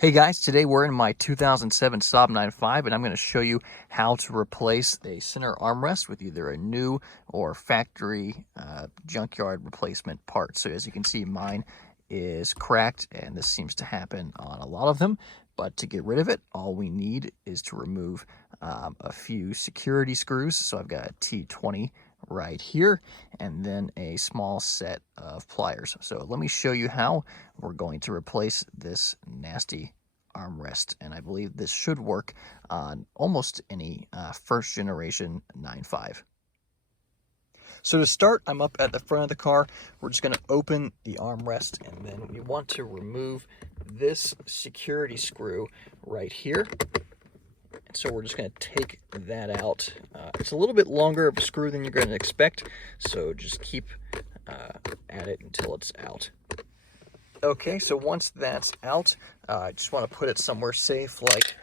Hey guys, today we're in my 2007 Saab 95 and I'm going to show you how to replace a center armrest with either a new or factory junkyard replacement part. So as you can see, mine is cracked and this seems to happen on a lot of them. But to get rid of it, all we need is to remove a few security screws. So I've got a T20 right here and then a small set of pliers. So let me show you how we're going to replace this nasty armrest, and I believe this should work on almost any first generation 9.5. So to start, I'm up at the front of the car. We're just going to open the armrest, and then we want to remove this security screw right here. And so we're just going to take that out. It's a little bit longer of a screw than you're going to expect, so just keep at it until it's out. Okay, so once that's out, I just want to put it somewhere safe like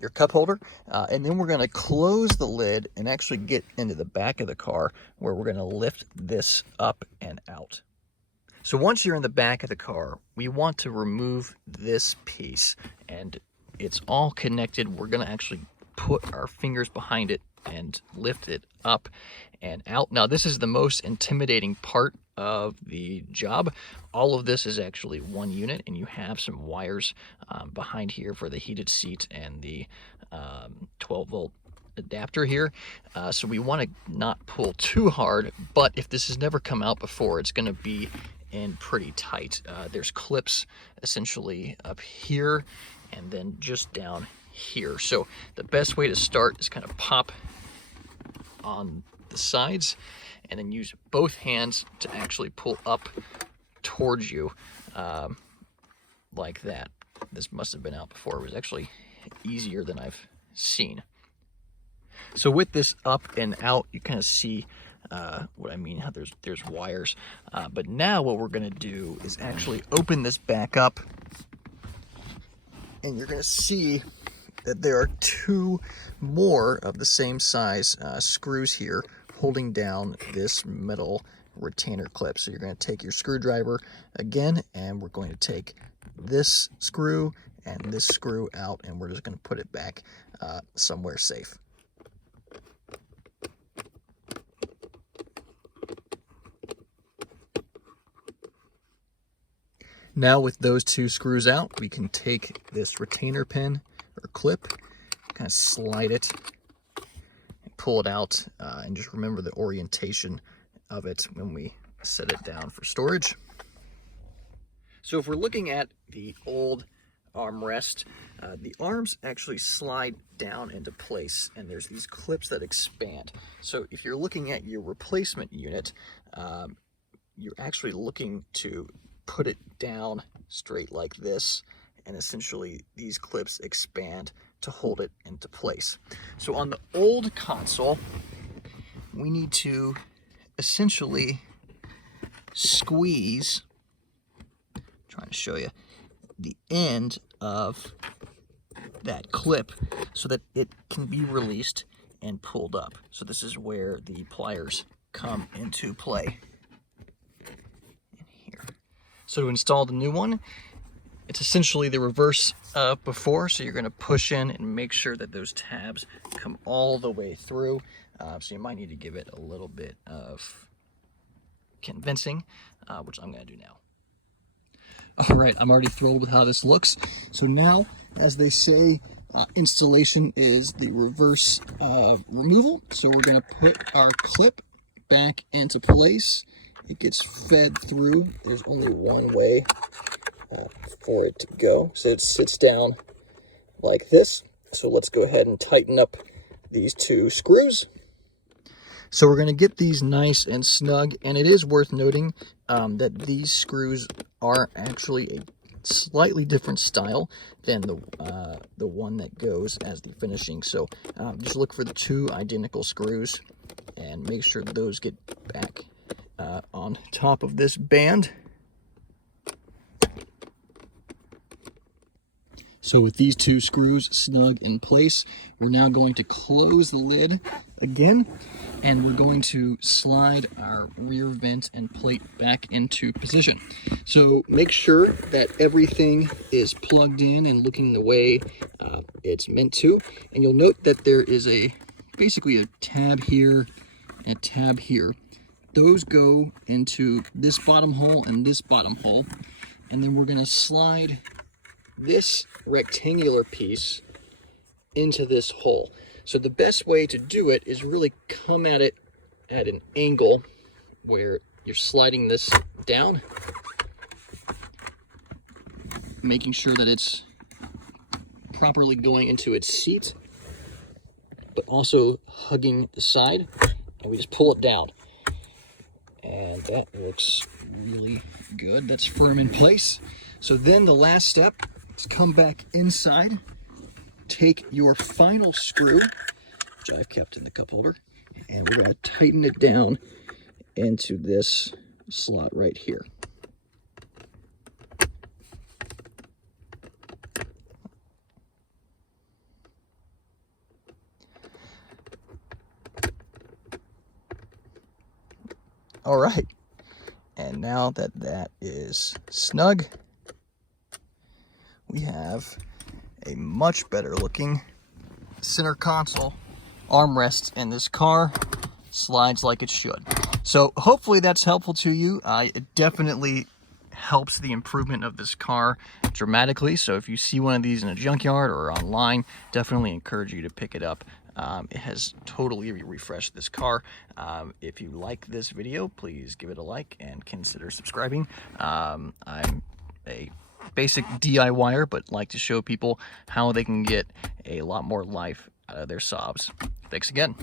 your cup holder. And then we're going to close the lid and actually get into the back of the car where we're going to lift this up and out. So once you're in the back of the car, we want to remove this piece, and it's all connected. We're going to actually put our fingers behind it and lift it up and out. Now, this is the most intimidating part of the job. All of this is actually one unit, and you have some wires behind here for the heated seat and the 12-volt adapter here. So we want to not pull too hard, but if this has never come out before, it's going to be in pretty tight. There's clips essentially up here and then just down here. So the best way to start is kind of pop on the sides and then use both hands to actually pull up towards you like that. This must have been out before. It was actually easier than I've seen. So with this up and out, you kind of see what I mean, how there's wires. But now what we're going to do is actually open this back up, and you're going to see that there are two more of the same size screws here holding down this metal retainer clip. So you're going to take your screwdriver again, and we're going to take this screw and this screw out, and we're just going to put it back somewhere safe. Now with those two screws out, we can take this retainer pin or clip, kind of slide it and pull it out, and just remember the orientation of it when we set it down for storage. So if we're looking at the old armrest, the arms actually slide down into place, and there's these clips that expand. So if you're looking at your replacement unit, you're actually looking to put it down straight like this, and essentially these clips expand to hold it into place. So on the old console, we need to essentially squeeze, I'm trying to show you, the end of that clip so that it can be released and pulled up. So this is where the pliers come into play. So to install the new one, it's essentially the reverse of before. So you're going to push in and make sure that those tabs come all the way through. So you might need to give it a little bit of convincing, which I'm going to do now. All right, I'm already thrilled with how this looks. So now, as they say, installation is the reverse removal. So we're going to put our clip back into place. It gets fed through. There's only one way for it to go. So it sits down like this. So let's go ahead and tighten up these two screws. So we're going to get these nice and snug, and it is worth noting that these screws are actually a slightly different style than the one that goes as the finishing. So just look for the two identical screws and make sure those get back on top of this band. So with these two screws snug in place, we're now going to close the lid again, and we're going to slide our rear vent and plate back into position. So make sure that everything is plugged in and looking the way it's meant to. And you'll note that there is basically a tab here and a tab here. Those go into this bottom hole and this bottom hole. And then we're going to slide this rectangular piece into this hole. So the best way to do it is really come at it at an angle where you're sliding this down, making sure that it's properly going into its seat, but also hugging the side, and we just pull it down. And that looks really good. That's firm in place. So then the last step is come back inside, take your final screw, which I've kept in the cup holder, and we're going to tighten it down into this slot right here. All right, and now that that is snug, we have a much better looking center console armrest, and this car slides like it should. So hopefully that's helpful to you. It definitely helps the improvement of this car dramatically. So if you see one of these in a junkyard or online, definitely encourage you to pick it up. It has totally refreshed this car. If you like this video, please give it a like and consider subscribing. I'm a basic DIYer, but like to show people how they can get a lot more life out of their Saabs. Thanks again.